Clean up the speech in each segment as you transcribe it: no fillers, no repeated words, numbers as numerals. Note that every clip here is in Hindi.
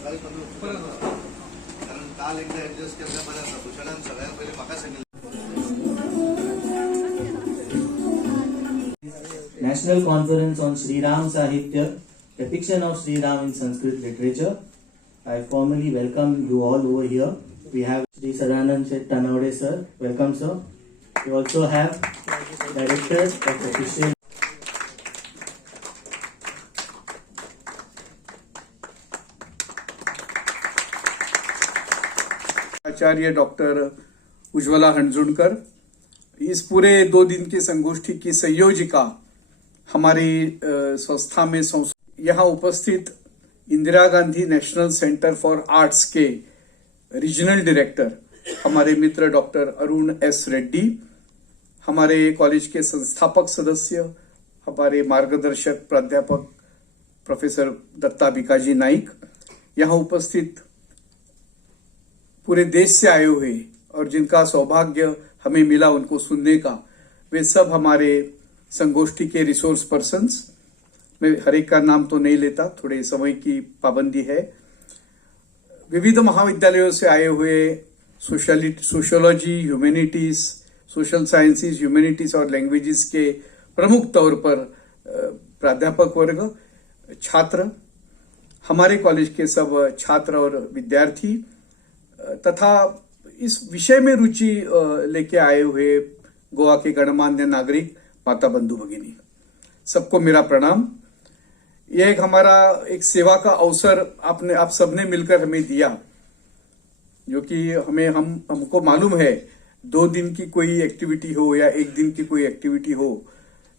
सकाळी कारण काल एकदा ऍडजस्ट केलं बरं असं भूषणानं सगळ्यात पहिले म्हाका सांगितलं. National Conference on Sri Ram Sahitya, depiction of Sri Ram in Sanskrit literature. I formally welcome you all over here. We have Sri Sadanand Shet Tanawade sir. Welcome sir. We also have Director of Official Acharya doctor Ujjwala Hanjunkar, इस पूरे 2 दिन की संगोष्ठी की संयोजिका हमारी संस्था में यहाँ उपस्थित Indira Gandhi national centre for arts के रीजनल डायरेक्टर हमारे मित्र डॉक्टर अरुण एस रेड्डी, हमारे कॉलेज के संस्थापक सदस्य, हमारे मार्गदर्शक प्राध्यापक प्रोफेसर दत्ता बिकाजी नाइक, यहाँ उपस्थित पूरे देश से आए हुए और जिनका सौभाग्य हमें मिला उनको सुनने का, वे सब हमारे संगोष्ठी के रिसोर्स पर्सन्स। मैं हर एक का नाम तो नहीं लेता, थोड़े समय की पाबंदी है। विविध महाविद्यालयों से आए हुए sociology, humanities, social sciences, humanities और लैंग्वेजेस के प्रमुख तौर पर प्राध्यापक वर्ग, छात्र, हमारे कॉलेज के सब छात्र और विद्यार्थी तथा इस विषय में रुचि लेके आए हुए गोवा के गणमान्य नागरिक, माता बंधु भगिनी, सबको मेरा प्रणाम। यह एक हमारा एक सेवा का अवसर आप सबने मिलकर हमें दिया, जो कि हमको मालूम है 2 दिन की कोई एक्टिविटी हो या 1 दिन की कोई एक्टिविटी हो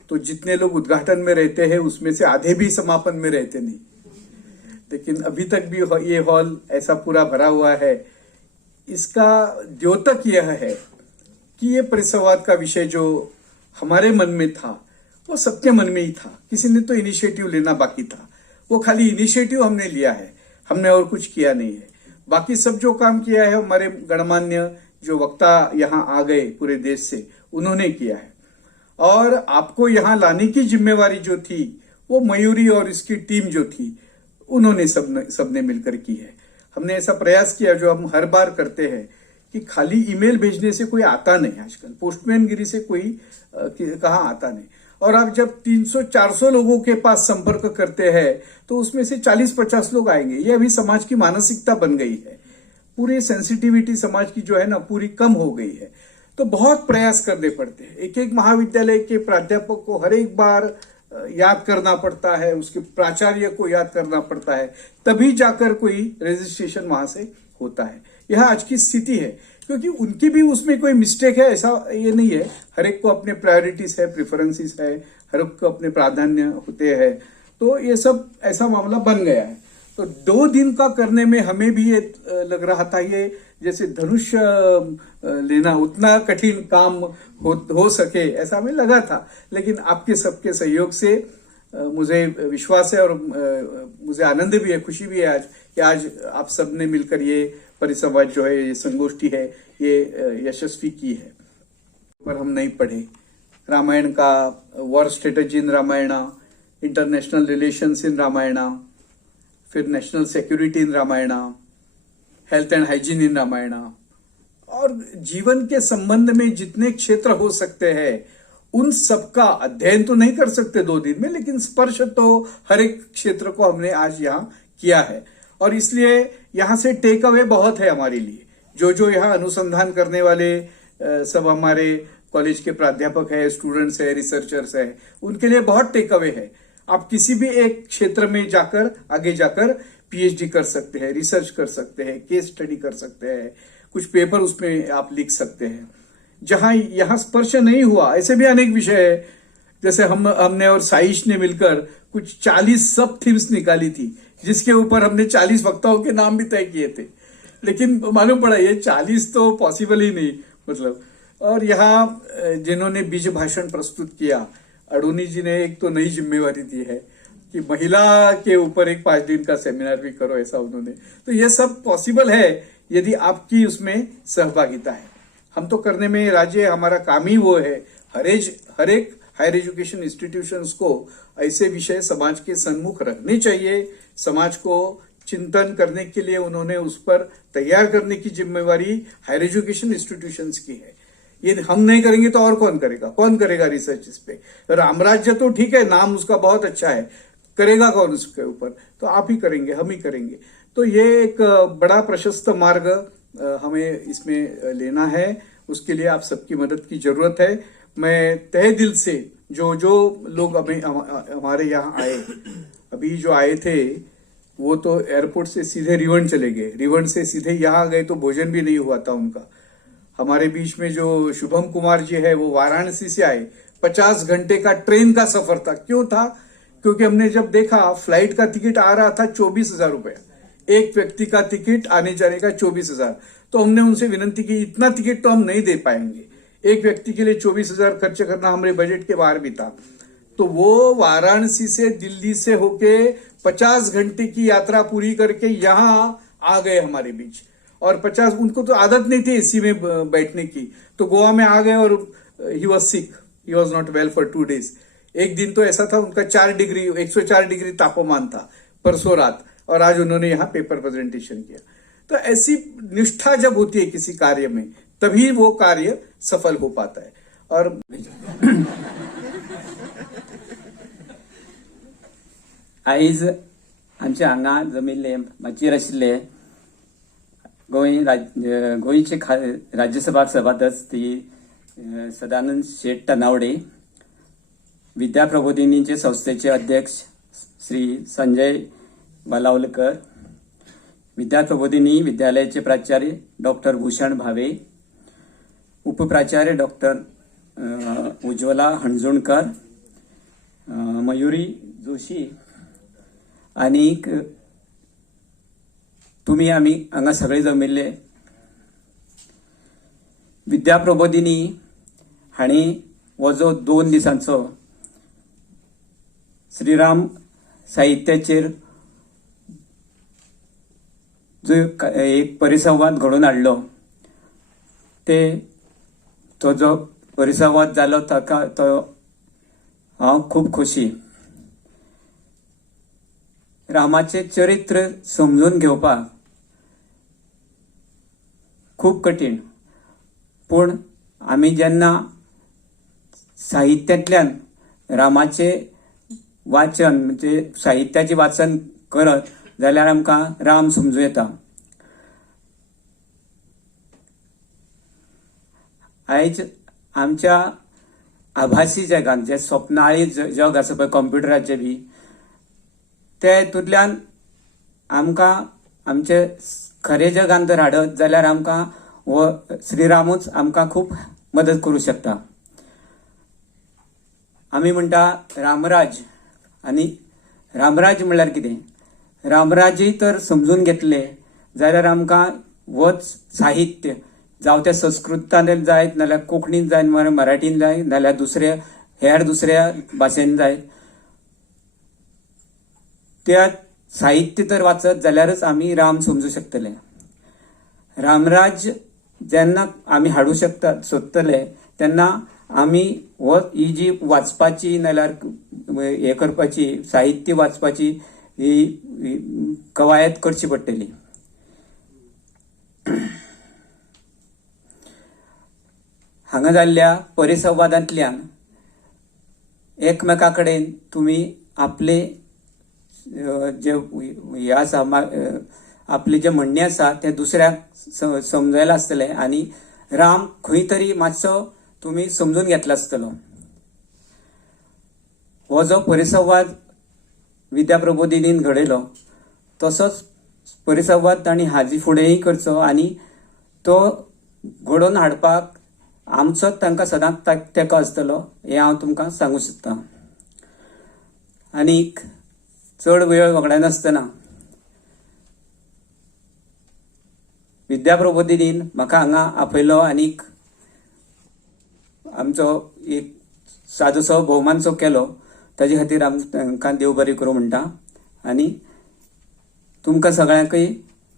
तो जितने लोग उद्घाटन में रहते हैं उसमें से आधे भी समापन में रहते नहीं, लेकिन अभी तक भी ये हॉल ऐसा पूरा भरा हुआ है। इसका द्योतक यह है कि ये परिसंवाद का विषय जो हमारे मन में था वो सबके मन में ही था। किसी ने तो इनिशिएटिव लेना बाकी था, वो खाली इनिशिएटिव हमने लिया है, हमने और कुछ किया नहीं है। बाकी सब जो काम किया है हमारे गणमान्य जो वक्ता यहाँ आ गए पूरे देश से, उन्होंने किया है। और आपको यहाँ लाने की जिम्मेवारी जो थी वो मयूरी और इसकी टीम जो थी उन्होंने सबने मिलकर की है। हमने ऐसा प्रयास किया जो हम हर बार करते हैं कि खाली ईमेल भेजने से कोई आता नहीं, आजकल पोस्टमैन गिरी से कोई कहाँ आता नहीं। और आप जब 300-400 लोगों के पास संपर्क करते हैं तो उसमें से 40-50 लोग आएंगे। ये अभी समाज की मानसिकता बन गई है, पूरी सेंसिटिविटी समाज की जो है ना पूरी कम हो गई है। तो बहुत प्रयास करने पड़ते हैं। एक एक महाविद्यालय के प्राध्यापक को हर एक बार याद करना पड़ता है, उसके प्राचार्य को याद करना पड़ता है, तभी जाकर कोई रजिस्ट्रेशन वहां से होता है। यह आज की स्थिति है, क्योंकि उनकी भी उसमें कोई मिस्टेक है ऐसा ये नहीं है। हर एक को अपने प्रायोरिटीज है, प्रेफरेंसेस है, हर एक को अपने प्राधान्य होते हैं। तो ये सब ऐसा मामला बन गया है। तो 2 दिन का करने में हमें भी ये लग रहा था ये जैसे धनुष लेना उतना कठिन काम हो सके ऐसा हमें लगा था, लेकिन आपके सबके सहयोग से मुझे विश्वास है और मुझे आनंद भी है, खुशी भी है आज कि आज आप सबने मिलकर ये परिसंवाद जो है, ये संगोष्ठी है, ये यशस्वी की है। पर हम नहीं पढ़े रामायण का war strategy in Ramayana, international relations in Ramayana, फिर national security in Ramayana, health and hygiene in Ramayana, और जीवन के संबंध में जितने क्षेत्र हो सकते हैं उन सबका अध्ययन तो नहीं कर सकते 2 दिन में, लेकिन स्पर्श तो हर एक क्षेत्र को हमने आज यहाँ किया है। और इसलिए यहाँ से टेक अवे बहुत है हमारे लिए। जो यहाँ अनुसंधान करने वाले सब हमारे कॉलेज के प्राध्यापक है, स्टूडेंट्स है, रिसर्चर्स है, उनके लिए बहुत टेक अवे है। आप किसी भी एक क्षेत्र में जाकर आगे जाकर पीएचडी कर सकते हैं, रिसर्च कर सकते हैं, केस स्टडी कर सकते हैं, कुछ पेपर उसमें आप लिख सकते हैं। जहां यहाँ स्पर्श नहीं हुआ ऐसे भी अनेक विषय है। जैसे हमने और साइश ने मिलकर कुछ 40 सब थीम्स निकाली थी, जिसके ऊपर हमने 40 वक्ताओं के नाम भी तय किए थे, लेकिन मालूम पड़ा ये 40 तो पॉसिबल ही नहीं मतलब। और यहाँ जिन्होंने बीज भाषण प्रस्तुत किया, अडोनी जी ने एक तो नई जिम्मेवारी दी है कि महिला के ऊपर एक 5 दिन का सेमिनार भी करो, ऐसा उन्होंने। तो ये सब पॉसिबल है यदि आपकी उसमें सहभागिता है। हम तो करने में राज्य, हमारा काम ही वो है। हर एक हायर एजुकेशन इंस्टीट्यूशंस को ऐसे विषय समाज के सन्मुख रखने चाहिए, समाज को चिंतन करने के लिए उन्होंने उस पर तैयार करने की जिम्मेवारी हायर एजुकेशन इंस्टीट्यूशंस की है। ये हम नहीं करेंगे तो और कौन करेगा रिसर्च इस पे। रामराज्य तो ठीक है, नाम उसका बहुत अच्छा है, करेगा कौन उसके ऊपर? तो आप ही करेंगे, हम ही करेंगे। तो ये एक बड़ा प्रशस्त मार्ग हमें इसमें लेना है, उसके लिए आप सबकी मदद की जरूरत है। मैं तहे दिल से जो लोग अभी हमारे यहाँ आए, अभी जो आए थे वो तो एयरपोर्ट से सीधे रिवंड चले गए, रिवंड से सीधे यहाँ गए तो भोजन भी नहीं हुआ था उनका। हमारे बीच में जो शुभम कुमार जी है वो वाराणसी से आए, 50 घंटे का ट्रेन का सफर था। क्यों था? क्योंकि हमने जब देखा फ्लाइट का टिकट आ रहा था 24,000 रुपए, एक व्यक्ति का टिकट आने जाने का 24,000। तो हमने उनसे विनंती की इतना टिकट तो हम नहीं दे पाएंगे, एक व्यक्ति के लिए 24,000 खर्च करना हमारे बजट के बाहर भी था। तो वो वाराणसी से दिल्ली से होके 50 घंटे की यात्रा पूरी करके यहाँ आ गए हमारे बीच। और 50, उनको तो आदत नहीं थी एसी में बैठने की, तो गोवा में आ गए और he was sick, he was not well for 2 days। एक दिन तो ऐसा था उनका 104 डिग्री तापमान था परसों रात, और आज उन्होंने यहाँ पेपर प्रेजेंटेशन किया। तो ऐसी निष्ठा जब होती है किसी कार्य में, तभी वो कार्य सफल हो पाता है। और आयज आमच्या हांगा जमिल्ले माचयेर आशिल्ले गोंयचे राज्यसभा सभासद सदानंद शेट तनावडे, विद्या प्रबोधिनीचे संस्थेचे अध्यक्ष श्री संजय वालावलकर, विद्या प्रबोधिनी विद्यालयाचे प्राचार्य डॉक्टर भूषण भावे, उपप्राचार्य डॉक्टर उज्ज्वला हणजुणकर, मयुरी जोशी आणि तुम्ही आम्ही हांगा सगळे जमिल्ले। विद्या प्रबोधिनी हाणी हो जो 2 दिसांचो श्रीराम साहित्याचेर जो एक परिसंवाद घडोवन हाडलो, तो जो परिसंवाद जालो ताका तो हांव खूब खोशी। रामाचे चरित्र समजून घेवपाक खूब कठीण, पूण आमी जेन्ना साहित्यांतल्यान रामाचे वाचन म्हणजे साहित्याचे वाचन करत जाल्यार आमकां राम समजूं येता। आयज आमच्या आभासी जगांत जे स्वप्नाळी जग आसा पळय कॉम्प्युटराचें बी, त्या हितूंतल्यान आमकां आमचे खरे जगांत जर हाडत जाल्यार आमकां हो श्रीरामूच आमकां खूब मदत करूं शकता। आमी म्हणटा रामराज, आनी रामराज म्हणल्यार कितें? रामराजय तर समजून घेतले जाल्यार आमकां होच साहित्य जावं ते संस्कृतांत जायत नाल्यार कोंकणींत जाय नाल्यार मराठींत जाय नाल्यार दुसऱ्या भाशेन जाय, त्या साहित्य तर वाचत जाल्यारच आमी राम समजू शकतले। रामराज जेन्ना आमी हाडूं सोदतले तेन्ना आमी ही जी वाचपाची नाल्यार हे करपाची साहित्य वाचपाची ही कवायत करची पडटली। हांगा जाल्ल्या परिसंवादांतल्यान एकमेका कडेन तुमी आपले जे हे आसा आपले जे म्हणणे आसा ते दुसऱ्याक समजायला आसतले आनी राम खंय तरी मातसो तुमी समजून घेतला आसतलो। हो जो परिसंवाद विद्या प्रबोधिनीन घडयलो तसोच परिसंवाद तांणी हाजी फुडेंय करचो आनी तो घडोवन हाडपाक आमचोच तांकां सदांच तेंको आसतलो हें हांव तुमकां सांगूं सोदतां। आनीक चड वेळ वगडाय नासतना विद्या प्रबोधिनीन म्हाका हांगा आपयलो आनीक आमचो एक सादोसो भोवमानसो केलो, ताजे खातीर आमकां देव बरें करूं म्हणटा। आनी तुमकां सगळ्यांकय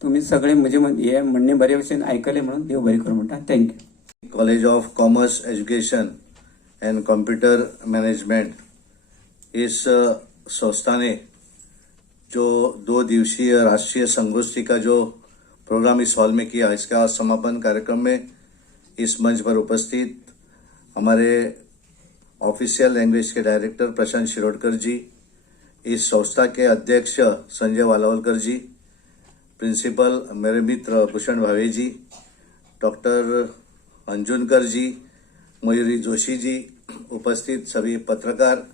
तुमी सगळे म्हजे हे म्हणणे बरे भशेन आयकले म्हणून देव बरें करूं म्हणटा। Thank you. College of commerce education and computer management इस संस्था ने जो 2 दिवसीय राष्ट्रीय संगोष्ठी का जो प्रोग्राम इस हॉल में किया, इसका समापन कार्यक्रम में इस मंच पर उपस्थित हमारे ऑफिशियल लैंग्वेज के डायरेक्टर प्रशांत शिरोडकर जी, इस संस्था के अध्यक्ष संजय वालावलकर जी, प्रिंसिपल मेरे मित्र भूषण भावे जी, डॉक्टर अंजुनकर जी, मयूरी जोशी जी, उपस्थित सभी पत्रकार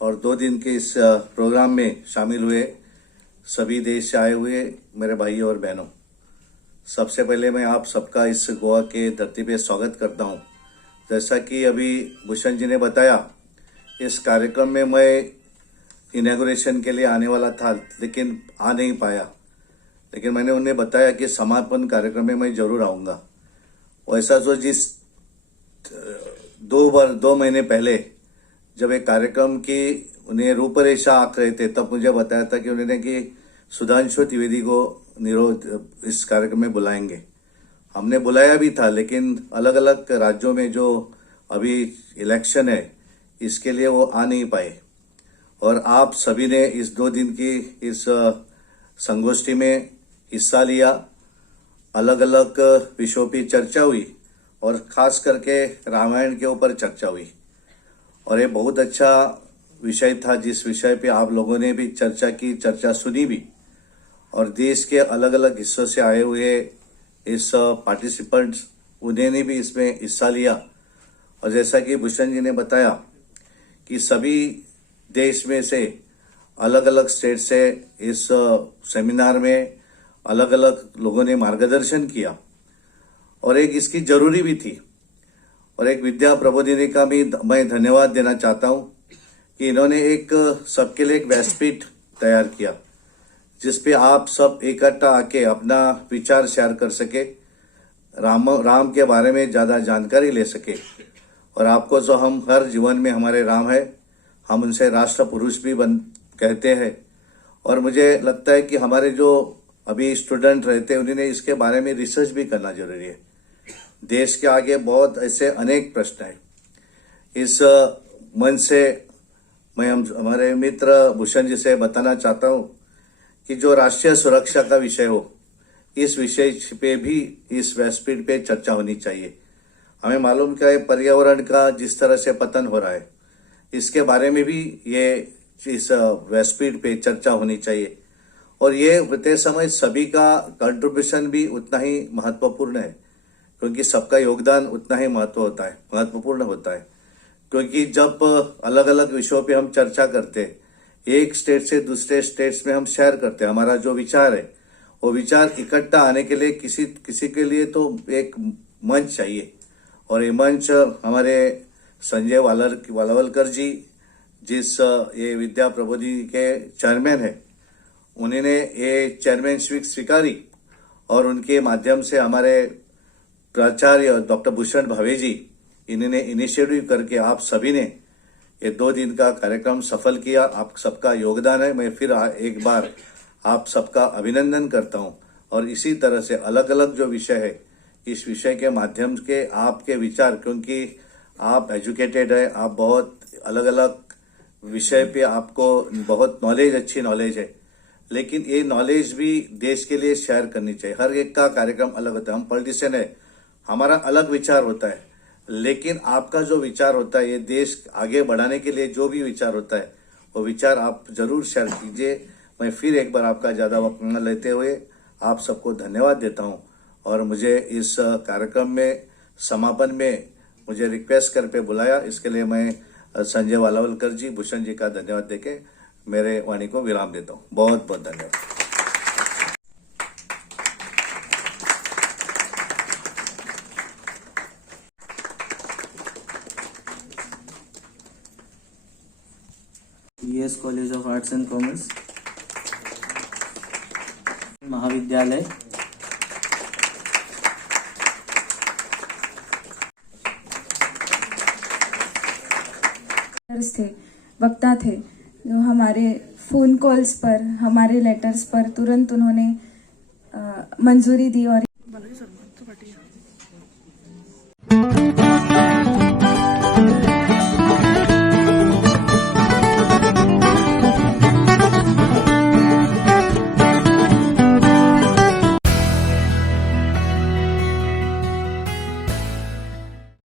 और 2 दिन के इस प्रोग्राम में शामिल हुए सभी देश से आए हुए मेरे भाइयों और बहनों, सबसे पहले मैं आप सबका इस गोवा के धरती पे स्वागत करता हूं। जैसा कि अभी भूषण जी ने बताया, इस कार्यक्रम में मैं इनॉग्रेशन के लिए आने वाला था लेकिन आ नहीं पाया, लेकिन मैंने उन्हें बताया कि समापन कार्यक्रम में मैं जरूर आऊँगा। वैसा जो जिस 2 महीने पहले जब एक कार्यक्रम की उन्हें रूपरेखा आंक रहे थे, तब मुझे बताया था कि उन्होंने कि सुधांशु त्रिवेदी को इस कार्यक्रम में बुलाएंगे। हमने बुलाया भी था, लेकिन अलग अलग राज्यों में जो अभी इलेक्शन है इसके लिए वो आ नहीं पाए, और आप सभी ने इस 2 दिन की इस संगोष्ठी में हिस्सा लिया। अलग अलग विषयों पर चर्चा हुई और खास करके रामायण के ऊपर चर्चा हुई, और ये बहुत अच्छा विषय था जिस विषय पे आप लोगों ने भी चर्चा की, चर्चा सुनी भी, और देश के अलग अलग हिस्सों से आए हुए इस पार्टिसिपेंट्स उन्होंने भी इसमें हिस्सा लिया। और जैसा कि भूषण जी ने बताया कि सभी देश में से अलग अलग स्टेट से इस सेमिनार में अलग अलग लोगों ने मार्गदर्शन किया, और एक इसकी जरूरी भी थी। और एक विद्या प्रबोधिनी का भी मैं धन्यवाद देना चाहता हूं कि इन्होंने एक सबके लिए एक व्यासपीठ तैयार किया जिसपे आप सब इकट्ठा आके अपना विचार शेयर कर सके, राम के बारे में ज्यादा जानकारी ले सके। और आपको जो हम हर जीवन में हमारे राम है, हम उनसे राष्ट्र पुरुष भी कहते हैं। और मुझे लगता है कि हमारे जो अभी स्टूडेंट रहते हैं उन्हें इसके बारे में रिसर्च भी करना जरूरी है। देश के आगे बहुत ऐसे अनेक प्रश्न हैं। इस मंच से मैं हमारे मित्र भूषण जी से बताना चाहता हूं कि जो राष्ट्रीय सुरक्षा का विषय हो, इस विषय पे भी इस व्यासपीठ पे चर्चा होनी चाहिए। हमें मालूम क्या है, पर्यावरण का जिस तरह से पतन हो रहा है, इसके बारे में भी ये इस व्यासपीठ पे चर्चा होनी चाहिए। और ये होते समय सभी का कंट्रीब्यूशन भी उतना ही महत्वपूर्ण है, क्योंकि सबका योगदान उतना ही महत्वपूर्ण होता है। क्योंकि जब अलग अलग विषयों पे हम चर्चा करते हैं, एक स्टेट से दूसरे स्टेट्स में हम शेयर करते हैं, हमारा जो विचार है वो विचार इकट्ठा आने के लिए किसी के लिए तो एक मंच चाहिए। और ये मंच हमारे संजय वालावलकर जी, जिस ये विद्या प्रबोधिनी के चेयरमैन है, उन्होंने ये चेयरमैनशिप स्वीकारी, और उनके माध्यम से हमारे प्राचार्य डॉक्टर भूषण भावे जी, इन्होंने इनिशिएटिव करके आप सभी ने ये 2 दिन का कार्यक्रम सफल किया। आप सबका योगदान है। मैं फिर एक बार आप सबका अभिनंदन करता हूं। और इसी तरह से अलग अलग जो विषय है, इस विषय के माध्यम के आपके विचार, क्योंकि आप एजुकेटेड है, आप बहुत अलग अलग विषय पे आपको बहुत नॉलेज, अच्छी नॉलेज है, लेकिन ये नॉलेज भी देश के लिए शेयर करनी चाहिए। हर एक का कार्यक्रम अलग होता है। हम पॉलिटिशियन है, हमारा अलग विचार होता है, लेकिन आपका जो विचार होता है, ये देश आगे बढ़ाने के लिए जो भी विचार होता है, वो विचार आप जरूर शेयर कीजिए। मैं फिर एक बार आपका ज्यादा वक्त न लेते हुए आप सबको धन्यवाद देता हूं। और मुझे इस कार्यक्रम में समापन में मुझे रिक्वेस्ट करके बुलाया, इसके लिए मैं संजय वालावलकर जी, भूषण जी का धन्यवाद देके मेरे वाणी को विराम देता हूं। बहुत बहुत धन्यवाद। BS college of arts and commerce, महाविद्यालय, थे, वक्ता थे, जो हमारे फ़ोन कॉल्स पर, हमारे लेटर्स पर तुरंत उन्होंने मंजूरी दी और